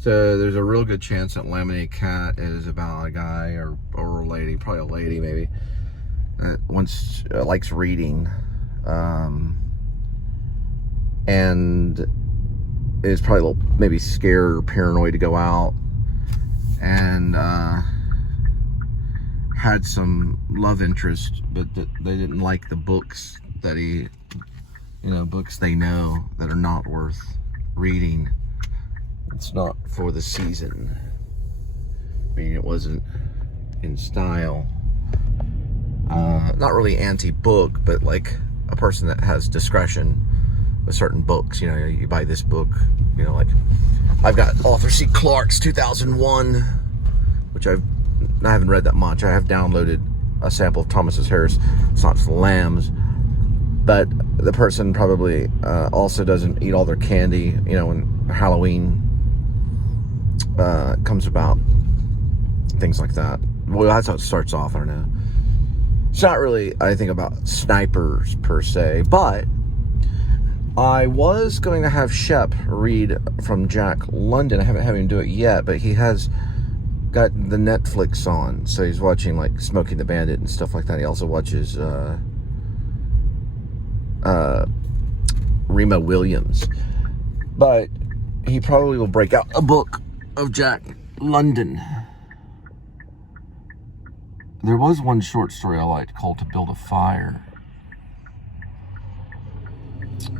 So there's a real good chance that Laminated Cat is about a guy or a lady, probably a lady maybe, that likes reading, and is probably a little maybe scared or paranoid to go out, and had some love interest, but that they didn't like the books that books they know that are not worth reading. It's not for the season. I mean, it wasn't in style. Not really anti-book, but like a person that has discretion with certain books. You buy this book, like I've got Arthur C. Clarke's 2001, which I haven't read that much. I have downloaded a sample of Thomas Harris Silence of the Lambs, but the person probably also doesn't eat all their candy, when Halloween comes about, things like that. Well, that's how it starts off. I don't know. It's not really, I think, about snipers per se, but I was going to have Shep read from Jack London. I haven't had him do it yet, but he has got the Netflix on, so he's watching like Smokey the Bandit and stuff like that. He also watches Remo Williams, but he probably will break out a book of Jack London. There was one short story I liked called To Build a Fire,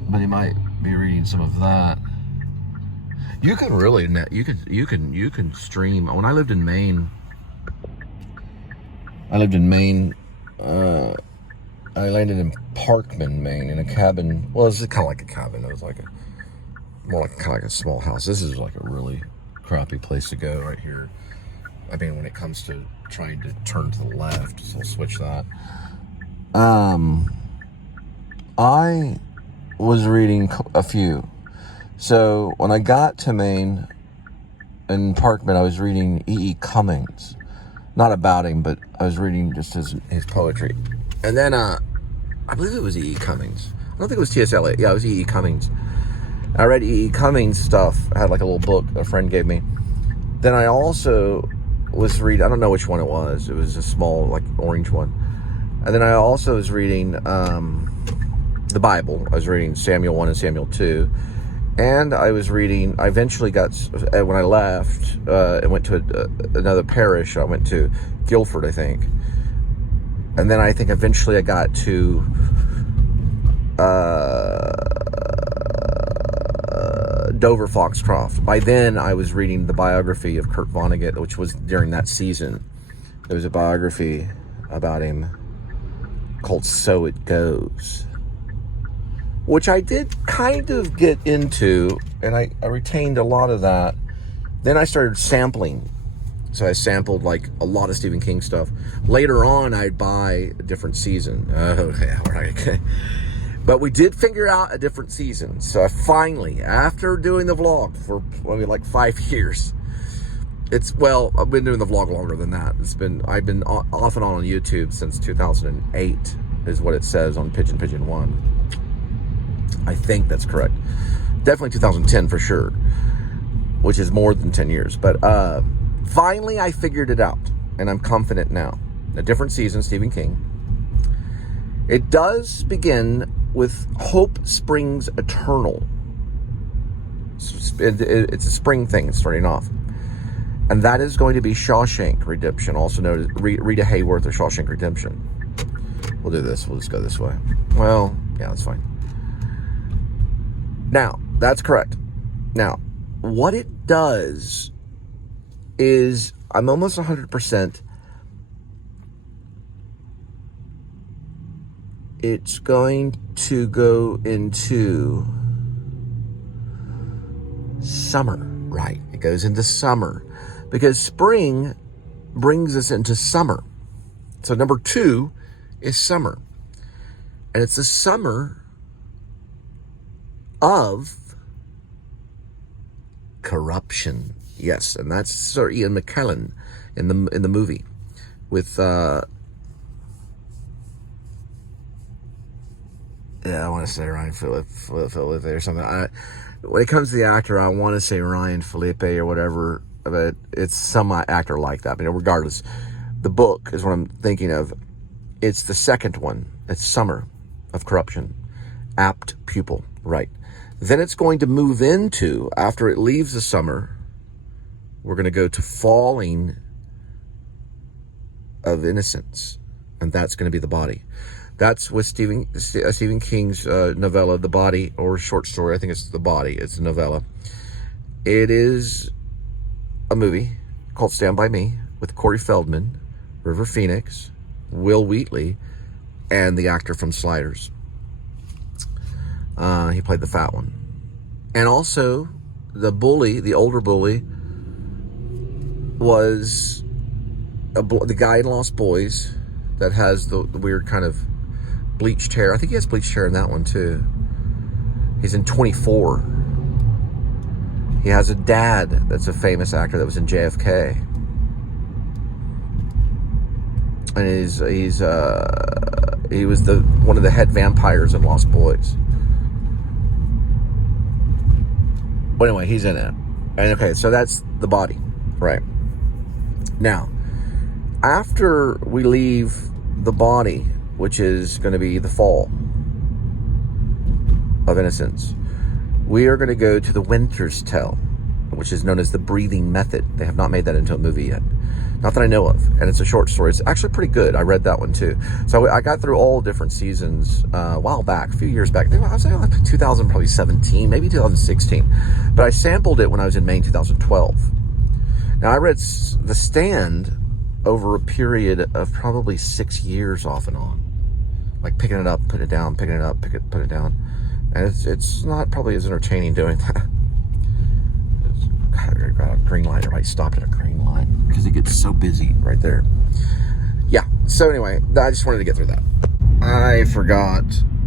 but he might be reading some of that. You can really you can stream. When I lived in Maine, I landed in Parkman, Maine, in a cabin. Well, it was kind of like a cabin. It was like more like kind of like a small house. This is like a really crappy place to go right here. I mean, when it comes to trying to turn to the left, so I'll switch that. I was reading a few. So when I got to Maine in Parkman, I was reading E.E. Cummings. Not about him, but I was reading just his poetry. And then I believe it was E.E. Cummings. I don't think it was T.S.L.A. Yeah, it was E.E. Cummings. I read E.E. Cummings stuff. I had like a little book a friend gave me. Then I also was reading, I don't know which one it was. It was a small, like, orange one. And then I also was reading the Bible. I was reading Samuel 1 and Samuel 2. And I was reading, I eventually got, when I left, and went to another parish. I went to Guilford, I think. And then I think eventually I got to Dover Foxcroft. By then, I was reading the biography of Kurt Vonnegut, which was during that season. There was a biography about him called So It Goes, which I did kind of get into, and I retained a lot of that. Then I started sampling. So I sampled like a lot of Stephen King stuff. Later on, I'd buy a different season. Oh, yeah, right. Okay. But we did figure out a different season. So I finally, after doing the vlog for maybe like 5 years, I've been doing the vlog longer than that. I've been off and on YouTube since 2008 is what it says on Pigeon 1. I think that's correct. Definitely 2010 for sure, which is more than 10 years. But finally, I figured it out, and I'm confident now. A different season, Stephen King. It does begin with Hope Springs Eternal. It's a spring thing. It's starting off. And that is going to be Shawshank Redemption, also known as Rita Hayworth or Shawshank Redemption. We'll do this. We'll just go this way. Well, yeah, that's fine. Now, that's correct. Now, what it does is, I'm almost 100%, it's going to go into summer, right? It goes into summer because spring brings us into summer. So number 2 is summer. And it's the summer of corruption. Yes, and that's Sir Ian McKellen in the movie with I want to say Ryan Phillippe or something. when it comes to the actor, I want to say Ryan Felipe or whatever, but it's some actor like that. But regardless, the book is what I'm thinking of. It's the second one. It's Summer of Corruption. Apt pupil, right. Then it's going to move into, after it leaves the summer, we're going to go to Falling of Innocence. And that's going to be The Body. That's with Stephen King's novella, The Body, or short story. I think it's The Body. It's a novella. It is a movie called Stand By Me with Corey Feldman, River Phoenix, Will Wheatley, and the actor from Sliders. He played the fat one. And also, the bully, the older bully, was the guy in Lost Boys that has the weird kind of bleached hair. I think he has bleached hair in that one too. He's in 24. He has a dad that's a famous actor that was in JFK. And he was one of the head vampires in Lost Boys. But anyway, he's in it. And okay, so that's The Body, right? Now, after we leave The Body, which is going to be The Fall of Innocence, we are going to go to The Winter's Tale, which is known as The Breathing Method. They have not made that into a movie yet. Not that I know of. And it's a short story. It's actually pretty good. I read that one too. So I got through all different seasons a while back, a few years back. I was like 2017, maybe 2016. But I sampled it when I was in Maine 2012. Now I read The Stand over a period of probably 6 years off and on. Like picking it up, putting it down, picking it up, put it down. And it's not probably as entertaining doing that. God, got a green light. Everybody stopped at a green light because it gets so busy right there. Yeah. So anyway, I just wanted to get through that. I forgot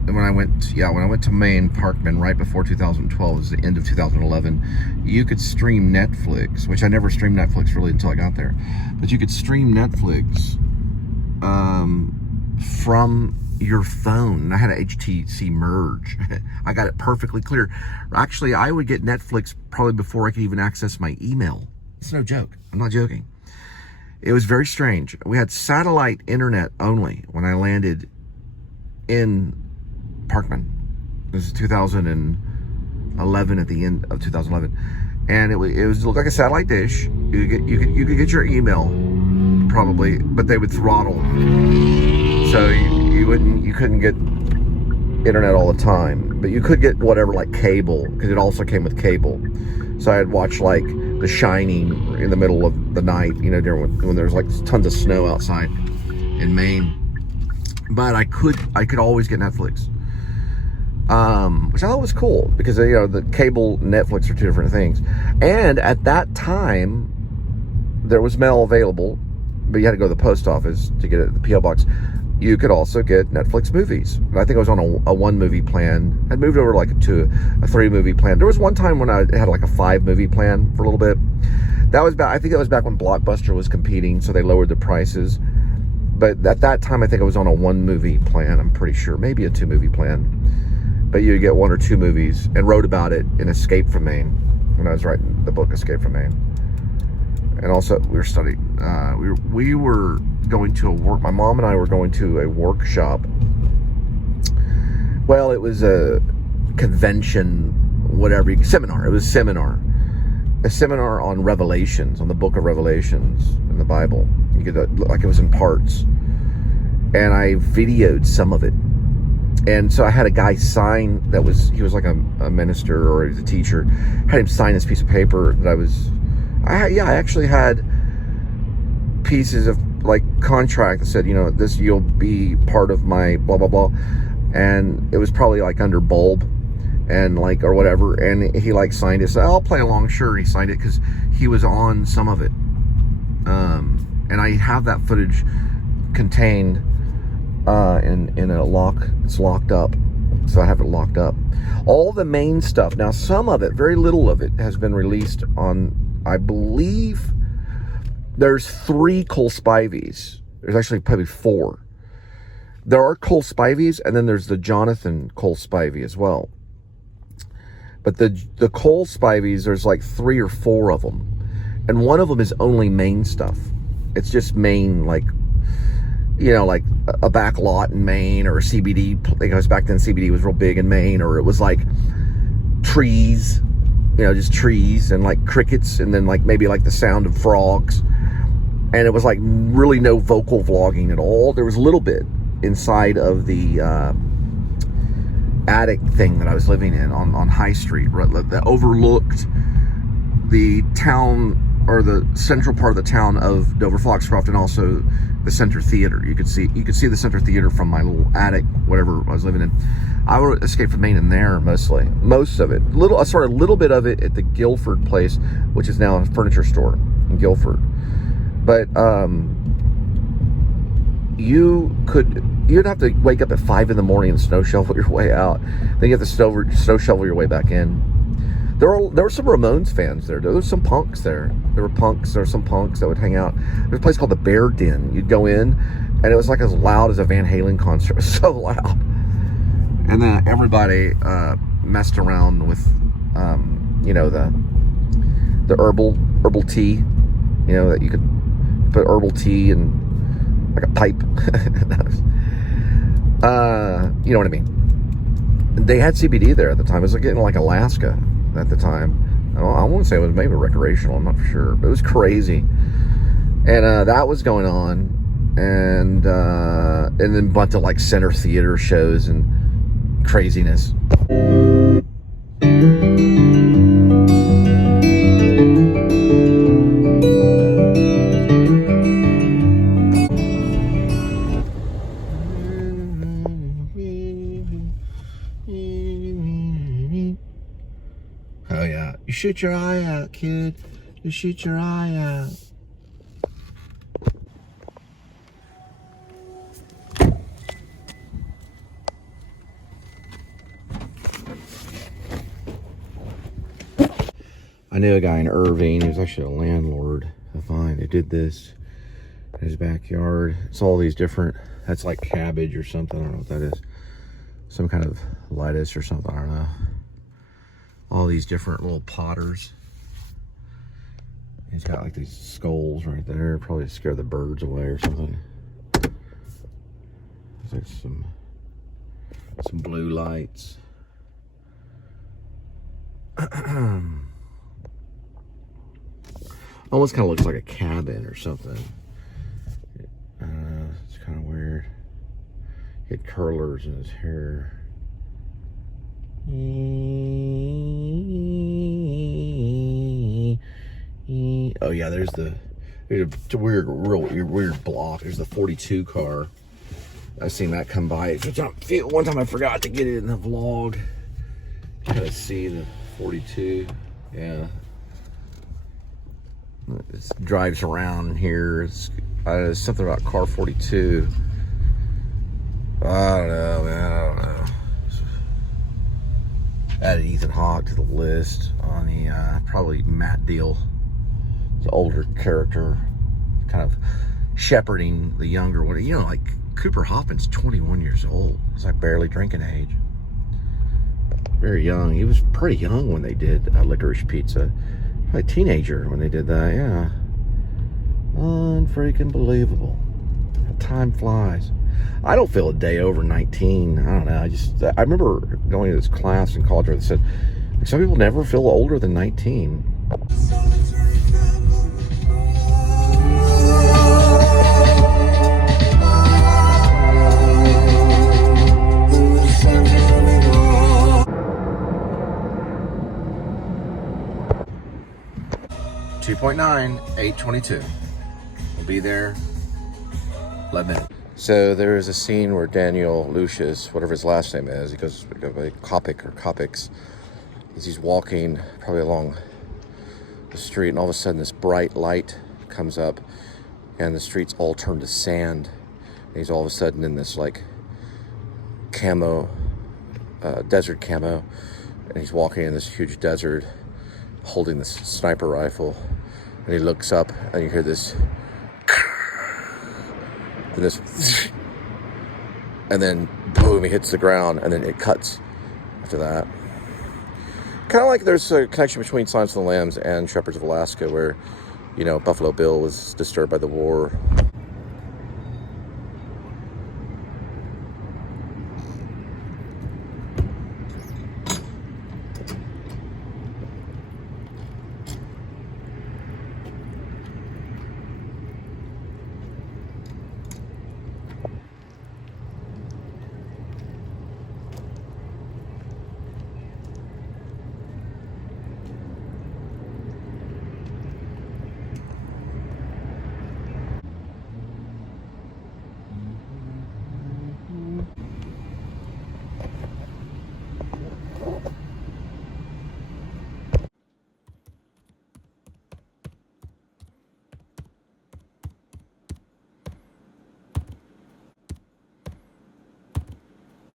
when I went to Maine, Parkman, right before 2012, it was the end of 2011. You could stream Netflix, which I never streamed Netflix really until I got there. But you could stream Netflix from your phone. I had an HTC Merge. I got it perfectly clear. Actually, I would get Netflix probably before I could even access my email. It's no joke. I'm not joking. It was very strange. We had satellite internet only when I landed in Parkman. This is 2011, at the end of 2011. And it looked like a satellite dish. You could get your email probably, but they would throttle. So you couldn't get internet all the time, but you could get whatever, like cable, because it also came with cable. So I'd watch like The Shining in the middle of the night, during when there's like tons of snow outside in Maine. But I could always get Netflix, which I thought was cool, because the cable Netflix are two different things. And at that time, there was mail available, but you had to go to the post office to get it at the P.O. box. You could also get Netflix movies. And I think I was on a 1-movie plan. I'd moved over to a 3-movie plan. There was one time when I had like a 5-movie plan for a little bit. I think that was back when Blockbuster was competing, so they lowered the prices. But at that time, I think I was on a 1-movie plan, I'm pretty sure. Maybe a 2-movie plan. But you'd get 1 or 2 movies, and wrote about it in Escape from Maine, when I was writing the book Escape from Maine. And also, we were studying. We were going to my mom and I were going to a workshop. Well, it was a convention, seminar. It was a seminar on Revelations, on the book of Revelations in the Bible. You could, like, it was in parts. And I videoed some of it. And so I had a guy sign he was like a minister or a teacher, had him sign this piece of paper that I actually had pieces of like contract that said, this, you'll be part of my blah, blah, blah. And it was probably like under bulb and like, or whatever. And he like signed it. So I'll play along. Sure. He signed it because he was on some of it. And I have that footage contained in a lock. It's locked up. So I have it locked up. All the main stuff. Now, some of it, very little of it, has been released on, I believe there's 3 Cole Spiveys. There's actually probably 4. There are Cole Spiveys, and then there's the Jonathan Cole Spivey as well. But the Cole Spiveys, there's like 3 or 4 of them. And one of them is only Maine stuff. It's just Maine, like, you know, like a back lot in Maine, or a CBD, because back then CBD was real big in Maine, or it was like trees, you know, just trees and like crickets, and then like maybe like the sound of frogs. And it was like really no vocal vlogging at all. There was a little bit inside of the attic thing that I was living in on High Street, that overlooked the town, or the central part of the town of Dover Foxcroft, and also the Center Theater. You could see the Center Theater from my little attic, whatever I was living in. I would escape from Maine in there mostly, most of it. I started a little bit of it at the Guilford place, which is now a furniture store in Guilford. But you'd have to wake up at 5 in the morning and snow shovel your way out. Then you have to snow shovel your way back in. There were some Ramones fans there. There were some punks there. There were some punks that would hang out. There's a place called the Bear Den. You'd go in, and it was like as loud as a Van Halen concert. It was so loud. And then everybody messed around with, you know, the herbal tea. You know, that you could put herbal tea in like a pipe. You know what I mean? They had CBD there at the time. It was like getting like Alaska at the time. I want to say it was maybe recreational. I'm not for sure, but it was crazy. And that was going on, and then a bunch of like Center Theater shows and craziness. Oh yeah, you shoot your eye out, kid. You shoot your eye out. I knew a guy in Irving. He was actually a landlord. Fine, they did this in his backyard. It's all these different, that's like cabbage or something. I don't know what that is. Some kind of lettuce or something. I don't know. All these different little potters. He's got like these skulls right there. Probably to scare the birds away or something. There's some blue lights. Almost kind of looks like a cabin or something. It's kind of weird. He had curlers in his hair. Oh yeah, there's a weird block. There's the 42 car. I've seen that come by. One time I forgot to get it in the vlog. Kind of see the 42. Yeah. It drives around here. It's something about car 42. I don't know, man. I don't know. Added Ethan Hawke to the list on the probably Matt Deal. It's an older character, kind of shepherding the younger one. You know, like Cooper Hoffman's 21 years old. He's like barely drinking age. Very young. He was pretty young when they did Licorice Pizza. Probably a teenager when they did that, yeah. Unfreaking believable. How time flies. I don't feel a day over 19. I don't know. I remember going to this class in college where they said, some people never feel older than 19. .9, 822. We'll be there. 11 minutes. So there is a scene where Daniel Lucius, whatever his last name is, he goes by Kopic or Copics, he's walking probably along the street, and all of a sudden this bright light comes up, and the streets all turn to sand. And he's all of a sudden in this like camo, desert camo, and he's walking in this huge desert, holding this sniper rifle, and he looks up, and you hear this. And then boom, he hits the ground, and then it cuts after that. kind of like there's a connection between Silence of the Lambs and Shepards of Alaska, where, you know, Buffalo Bill was disturbed by the war